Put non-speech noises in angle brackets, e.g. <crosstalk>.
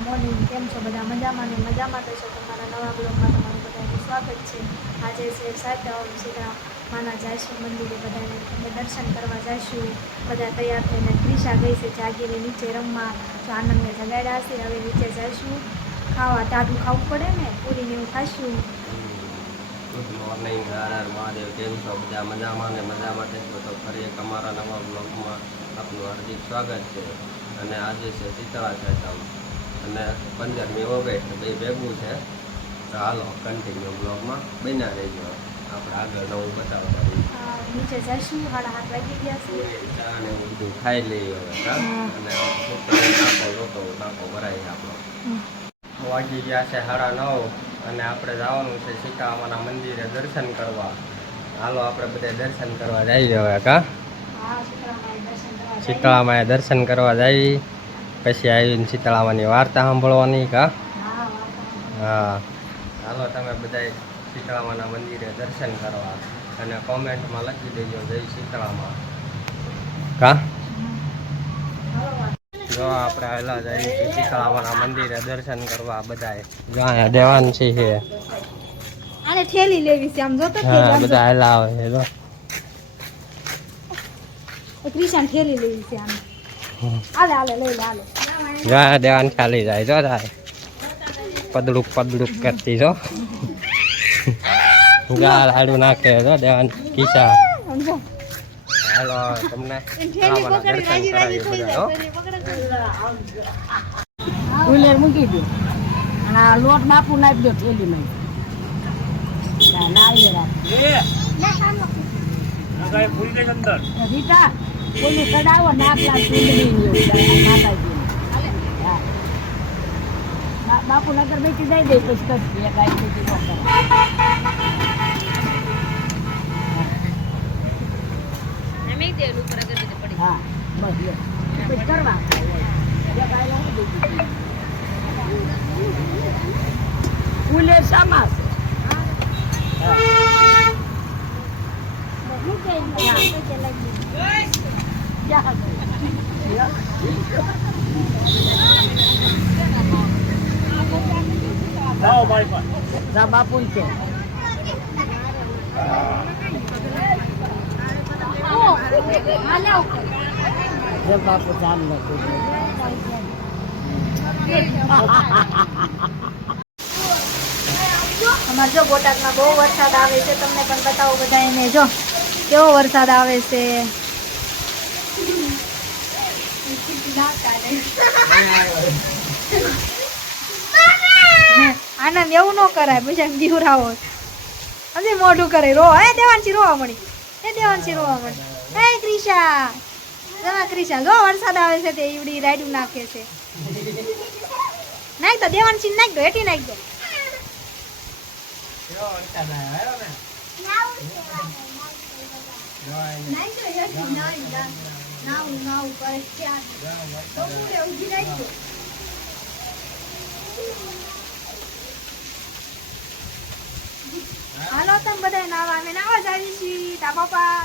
કેમ છો બધા? મજામાં ને મજામાં તો છો તમારા નવા બ્લોગમાં તમારું બધાનું સ્વાગત છે. આજે છે સાતમ સીતા માના જઈશું મંદિરે બધાને અમે દર્શન કરવા જઈશું બધા તૈયાર થઈને ત્રિષા ગઈ છે, જાગીને નીચે રમવા. જો આનંદને જગાડ્યા હશે, હવે નીચે જઈશું ખાવા, ટાઢું ખાવું પડે ને? પૂરીને એવું ખાઈશું ગુડ મોર્નિંગ, હર હર મહાદેવ, કેમ છો બધા? મજામાં ને મજા માટે તો ફરી એક અમારા નવા બ્લોગમાં આપનું હાર્દિક સ્વાગત છે. અને આજે છે શીતળા સાતમ. અને પંદરમી ઓગસ્ટ બે ભેગું છે. તો હાલો કન્ટિન્યુ બ્લોગમાં બન્યા રહેજો. આપણે આગળ નવું બતાવતા નીચે સાડા વાગી ગયા છે. ચા ને બધું ખાઈ લઈએ હવે. અને છોકરો જોતો ભરાય આપણો. વાગી ગયા છે સાડા નવ અને આપણે જવાનું છે સીતામાના મંદિરે દર્શન કરવા. હાલો આપણે બધા દર્શન કરવા જઈએ હવે કા હા શીતળામાએ દર્શન કરવા જઈએ. પછી આવીને શીતળામાની વાર્તા સાંભળવાની કા? હા ચાલો તમે બધા શીતળામાના મંદિરે દર્શન કરવા અને કોમેન્ટમાં લખી દેજો જય શીતળામાં. કા? જો આપણે આવેલા જઈએ છીએ શીતળામાના મંદિરે દર્શન કરવા બધાએ જો દેવાન છે અને થેલી લેવી છે આમ જો તો બધા આવેલા આવે છે જો. ક્રિશાન થેલી લેવી છે આને હાલે હાલે લઈ લે હાલે જા દેવાન ખાલી જાય જો થાય પદડુક પદડુક કરતી જો. ગાળ આડું નાખે જો દેવાન સમજો. હાલો તમને કુલેર મૂકી દો. અને આ લોટ બાપુ નાખી દો થેલીમાં. નાળિયેર રીટા. ઓલું કડાવો નાખલા ચૂંદડી માતાજી. બાપુ નગર બેસી જાય દે પછી કરશે એક આઈ બીજી નો કરે. હા. બસ લે કરવા શામાં છે. હા. ક્યાં જા બાપુ છે જે બાપુ ચાલ લખું અમારે જો બોટાદમાં બહુ વરસાદ આવે છે, તમને પણ બતાવો બધા એને જો, કેવો વરસાદ આવે છે? <laughs> આનંદ એવું ન કરાય પછી એમ જીવરાવો હજી મોઢું કરે, રો. હે, દેવાંશી, રોવા મળી. હે, દેવાંશી, રોવા મળી. હે, ક્રિશા. જમા ક્રિશા. જો, વરસાદ આવે છે તે ઈવડી રાઈડું નાખે છે. નાખ દો દેવાંશી નાખ દો, હેઠી નાખ દો. હાલો તમે બધા નાવા અમે નાવા જ આવી છીએ. તા પપ્પા